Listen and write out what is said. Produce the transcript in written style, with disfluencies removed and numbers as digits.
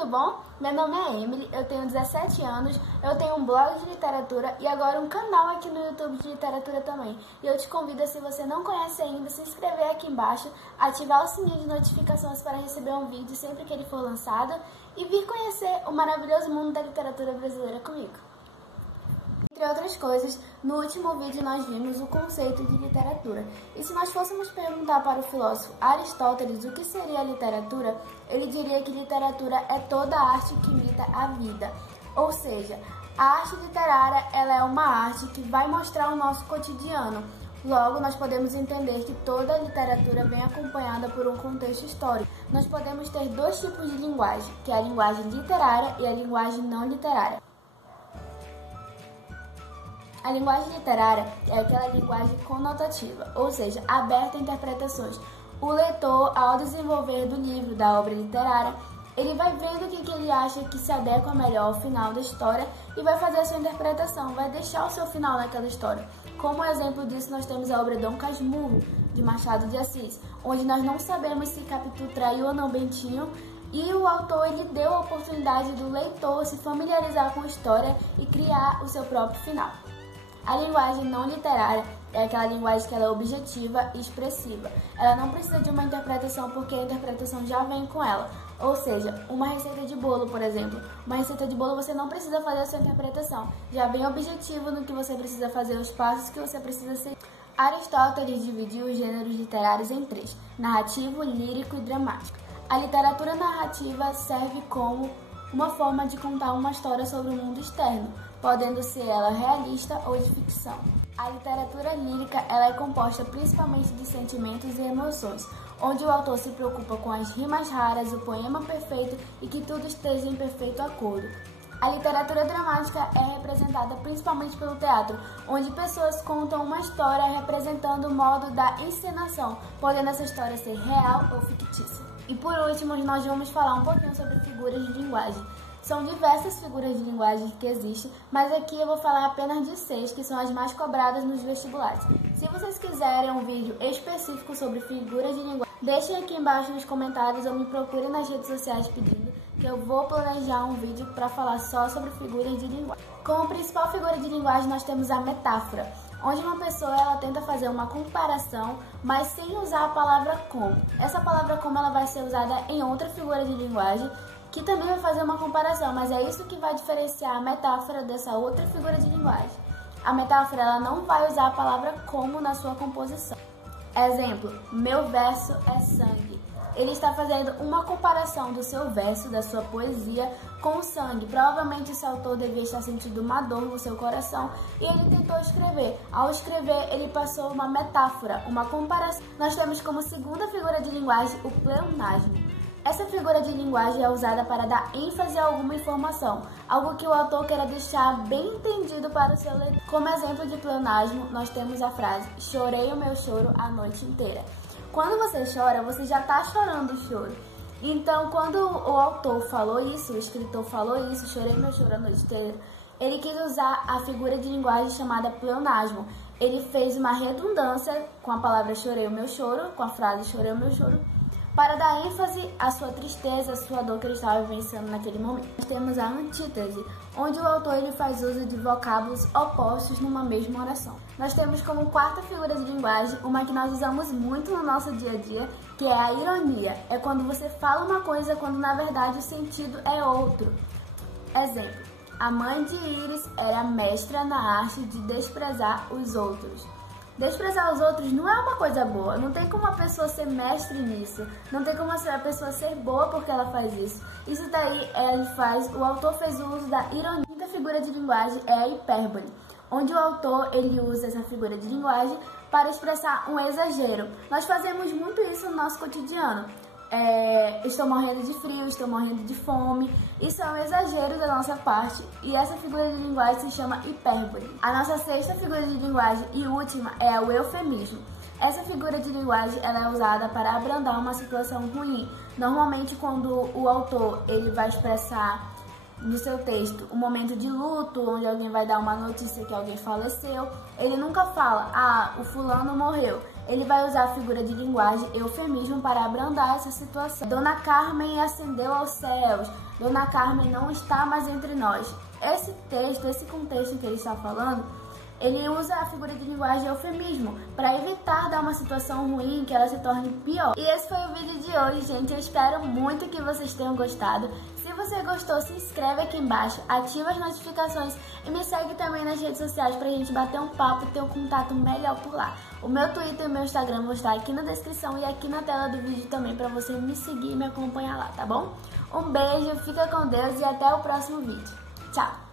tudo bom? Meu nome é Emily, eu tenho 17 anos, eu tenho um blog de literatura e agora um canal aqui no YouTube de literatura também. E eu te convido, se você não conhece ainda, se inscrever aqui embaixo, ativar o sininho de notificações para receber um vídeo sempre que ele for lançado e vir conhecer o maravilhoso mundo da literatura brasileira comigo. Entre outras coisas, no último vídeo nós vimos o conceito de literatura. E se nós fôssemos perguntar para o filósofo Aristóteles o que seria a literatura, ele diria que literatura é toda a arte que imita a vida. Ou seja, a arte literária ela é uma arte que vai mostrar o nosso cotidiano. Logo, nós podemos entender que toda a literatura vem acompanhada por um contexto histórico. Nós podemos ter dois tipos de linguagem, que é a linguagem literária e a linguagem não literária. A linguagem literária é aquela linguagem conotativa, ou seja, aberta a interpretações. O leitor, ao desenvolver do livro, da obra literária, ele vai vendo o que ele acha que se adequa melhor ao final da história e vai fazer a sua interpretação, vai deixar o seu final naquela história. Como exemplo disso, nós temos a obra Dom Casmurro, de Machado de Assis, onde nós não sabemos se Capitu traiu ou não Bentinho, e o autor ele deu a oportunidade do leitor se familiarizar com a história e criar o seu próprio final. A linguagem não literária é aquela linguagem que ela é objetiva e expressiva. Ela não precisa de uma interpretação porque a interpretação já vem com ela. Ou seja, uma receita de bolo, por exemplo. Uma receita de bolo você não precisa fazer a sua interpretação. Já vem objetivo no que você precisa fazer, os passos que você precisa seguir. Aristóteles dividiu os gêneros literários em três: narrativo, lírico e dramático. A literatura narrativa serve como uma forma de contar uma história sobre o mundo externo, podendo ser ela realista ou de ficção. A literatura lírica ela é composta principalmente de sentimentos e emoções, onde o autor se preocupa com as rimas raras, o poema perfeito e que tudo esteja em perfeito acordo. A literatura dramática é representada principalmente pelo teatro, onde pessoas contam uma história representando o modo da encenação, podendo essa história ser real ou fictícia. E por último, nós vamos falar um pouquinho sobre figuras de linguagem. São diversas figuras de linguagem que existem, mas aqui eu vou falar apenas de 6, que são as mais cobradas nos vestibulares. Se vocês quiserem um vídeo específico sobre figuras de linguagem, deixem aqui embaixo nos comentários ou me procurem nas redes sociais pedindo, que eu vou planejar um vídeo para falar só sobre figuras de linguagem. Como principal figura de linguagem nós temos a metáfora, onde uma pessoa ela tenta fazer uma comparação, mas sem usar a palavra como. Essa palavra como ela vai ser usada em outra figura de linguagem, que também vai fazer uma comparação, mas é isso que vai diferenciar a metáfora dessa outra figura de linguagem. A metáfora ela não vai usar a palavra como na sua composição. Exemplo, meu verso é sangue. Ele está fazendo uma comparação do seu verso, da sua poesia, com o sangue. Provavelmente esse autor devia estar sentindo uma dor no seu coração e ele tentou escrever. Ao escrever, ele passou uma metáfora, uma comparação. Nós temos como segunda figura de linguagem o pleonasmo. Essa figura de linguagem é usada para dar ênfase a alguma informação, algo que o autor queira deixar bem entendido para o seu leitor. Como exemplo de pleonasmo, nós temos a frase chorei o meu choro a noite inteira. Quando você chora, você já está chorando o choro. Então, quando o autor falou isso, o escritor falou isso, chorei meu choro a noite inteira, ele quis usar a figura de linguagem chamada pleonasmo. Ele fez uma redundância com a palavra chorei o meu choro, com a frase chorei o meu choro, para dar ênfase à sua tristeza, à sua dor que ele estava vivenciando naquele momento. Nós temos a antítese, onde o autor ele faz uso de vocábulos opostos numa mesma oração. Nós temos como quarta figura de linguagem uma que nós usamos muito no nosso dia a dia, que é a ironia. É quando você fala uma coisa quando na verdade o sentido é outro. Exemplo, a mãe de Íris era mestra na arte de desprezar os outros. Desprezar os outros não é uma coisa boa, não tem como a pessoa ser mestre nisso, não tem como a pessoa ser boa porque ela faz isso. Isso daí o autor fez o uso da ironia. A quinta figura de linguagem é a hipérbole, onde o autor ele usa essa figura de linguagem para expressar um exagero. Nós fazemos muito isso no nosso cotidiano. Estou morrendo de frio, estou morrendo de fome. Isso é um exagero da nossa parte e essa figura de linguagem se chama hipérbole. A nossa sexta figura de linguagem e última é o eufemismo. Essa figura de linguagem ela é usada para abrandar uma situação ruim. Normalmente quando o autor ele vai expressar no seu texto um momento de luto, onde alguém vai dar uma notícia que alguém faleceu, ele nunca fala, o fulano morreu. ele vai usar a figura de linguagem eufemismo para abrandar essa situação. Dona Carmen ascendeu aos céus. Dona Carmen não está mais entre nós. Esse texto, esse contexto que ele está falando, ele usa a figura de linguagem eufemismo para evitar dar uma situação ruim, que ela se torne pior. E esse foi o vídeo de hoje, gente. Eu espero muito que vocês tenham gostado. Se você gostou, se inscreve aqui embaixo, ativa as notificações e me segue também nas redes sociais pra gente bater um papo e ter um contato melhor por lá. O meu Twitter e o meu Instagram vão estar aqui na descrição e aqui na tela do vídeo também pra você me seguir e me acompanhar lá, tá bom? Um beijo, fica com Deus e até o próximo vídeo. Tchau!